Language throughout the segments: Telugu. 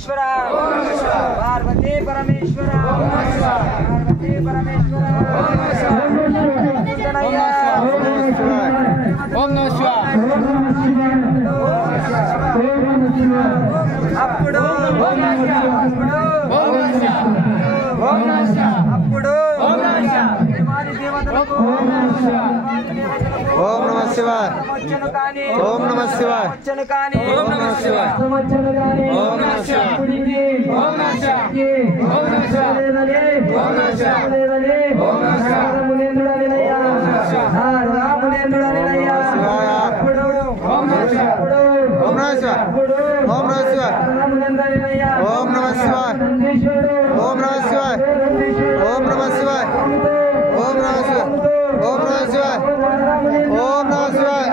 परमेश्वर पार्वती परमेश्वर पार्वती परमेश्वर ओम नमः शिवाय అప్పుడు అప్పుడు ओम नमः शिवाय ओम नमः शिवाय ओम नमः शिवाय ओम नमः शिवाय ओम नमः शिवाय ओम नमः शिवाय ओम नमः शिवाय ओम नमः ओम नमः शिवाय ओम नमः शिवाय ओम नमः शिवाय ओम नमः शिवाय ओम नमः शिवाय ओम नमः शिवाय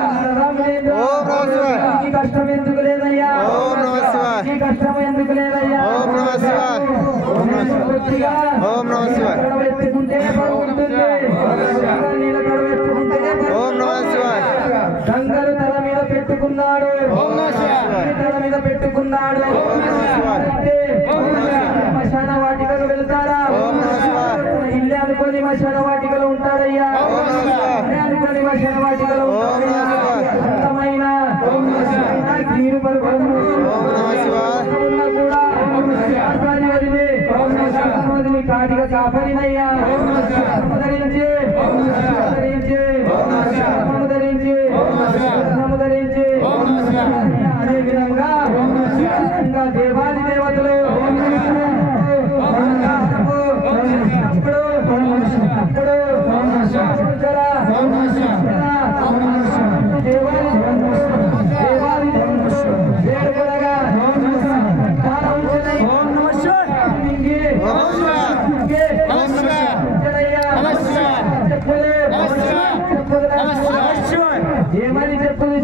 ओम नमः शिवाय कष्टम ఎందుకు లేదయ్యా ओम नमः शिवाय कष्टम ఎందుకు లేదయ్యా ओम नमः शिवाय ओम नमः शिवाय ओम नमः शिवाय ओम नमः शिवाय గంగలు తల మీద పెట్టుకున్నాడు ओम नमः शिवाय తల మీద పెట్టుకున్నాడు ओम नमः शिवाय శ్మశాన వాటికలు వెళ్తారా ओम नमः शिवाय ఇల్లు అనుకొని శ్మశాన వాటికలు ఉంటారయ్యా ओम नमः शिवाय ఇల్లు అనుకొని శ్మశాన వాటికలు ओम नमः शिवाय అంతమైన కీడు పలుకులు ओम नमः शिवाय కూడా వదిలి కాటిగా కాపరినయ్యా ధరించి అదే విధంగా ఇంకా దేవాది దేవతలు ఏమని చెప్పులు